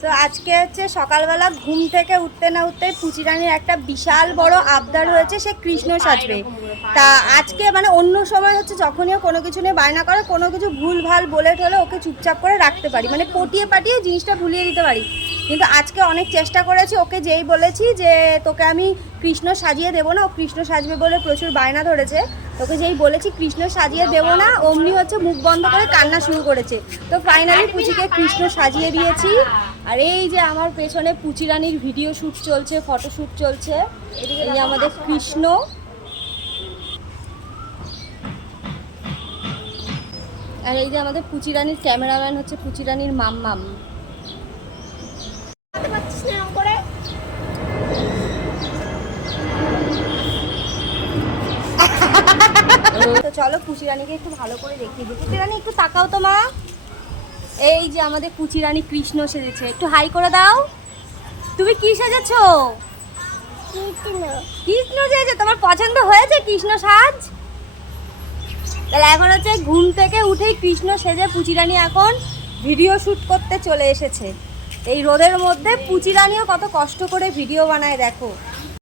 তো আজকে হচ্ছে সকালবেলা ঘুম থেকে উঠতে না উঠতেই পুচি রানীর একটা বিশাল বড় আবদার হয়েছে, সে কৃষ্ণ সাজবে। তা আজকে মানে অন্য সময় হচ্ছে যখনই কোনো কিছু নিয়ে বায়না করে, কোনো কিছু ভুল ভাল বলে ঠলে ওকে চুপচাপ করে রাখতে পারি, মানে পটিয়ে পাটিয়ে জিনিসটা ভুলিয়ে দিতে পারি। কিন্তু আজকে অনেক চেষ্টা করেছি, ওকে যেই বলেছি যে তোকে আমি কৃষ্ণ সাজিয়ে দেবো না, ও কৃষ্ণ সাজবে বলে প্রচুর বায়না ধরেছে। তোকে যেই বলেছি কৃষ্ণ সাজিয়ে দেবো না, অমনি হচ্ছে মুখ বন্ধ করে কান্না শুরু করেছে। তো ফাইনালি পুচিকে কৃষ্ণ সাজিয়ে দিয়েছি। আর এই যে আমার পেছনে পুচি রানীর ভিডিও শ্যুট চলছে, ফটোশ্যুট চলছে। এই যে আমাদের কৃষ্ণ, আর এই যে আমাদের পুচি রানীর ক্যামেরাম্যান হচ্ছে পুচি রানীর মাম্মাম। তো চলো পুচি রানীকে একটু ভালো করে দেখিয়ে দিই। পুচি রানী একটু তাকাও তো মা। এই যে আমাদের পুচি রানী কৃষ্ণ সেজেছে, একটু হাই করে দাও। তুমি কি সেজেছো? কৃষ্ণ সেজেছে। তোমার পছন্দ হয়েছে কৃষ্ণ সাজ? তাহলে এখন হচ্ছে ঘুম থেকে উঠেই কৃষ্ণ সেজে পুচি রানী এখন ভিডিও শ্যুট করতে চলে এসেছে। এই রোদের মধ্যে পুচি রানীও কত কষ্ট করে ভিডিও বানায় দেখো।